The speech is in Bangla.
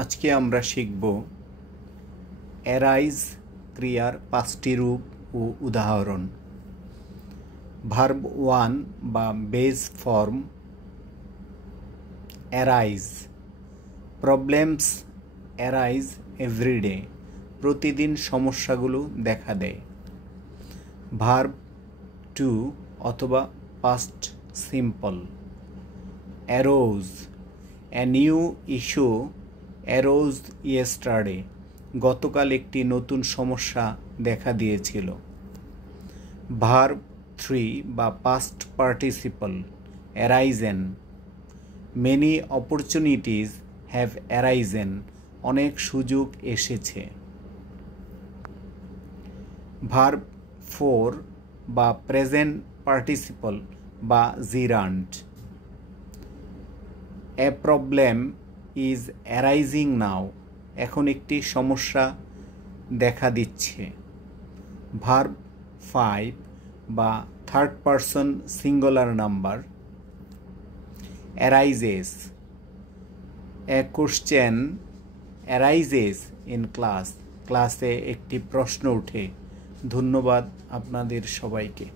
আজকে আমরা শিখব অ্যারাইজ ক্রিয়ার 5টি রূপ ও উদাহরণ। ভার্ব 1 বা base form arise. Problems arise everyday, প্রতিদিন সমস্যাগুলো দেখা দেয়। ভার্ব 2 অথবা past simple arose, a new issue arose yesterday, গতকাল একটি নতুন সমস্যা দেখা দিয়েছিল। ভার্ব 3 বা past participle arisen, many opportunities have arisen, অনেক সুযোগ এসেছে। ভার্ব 4 বা প্রেজেন্ট পার্টিসিপল বা gerund, a problem is arising now, এখন একটি সমস্যা দেখা দিচ্ছে। ভার্ব 5 বা third person singular number arises, A question arises in class, ক্লাসে একটি প্রশ্ন ওঠে। ধন্যবাদ আপনাদের সবাইকে।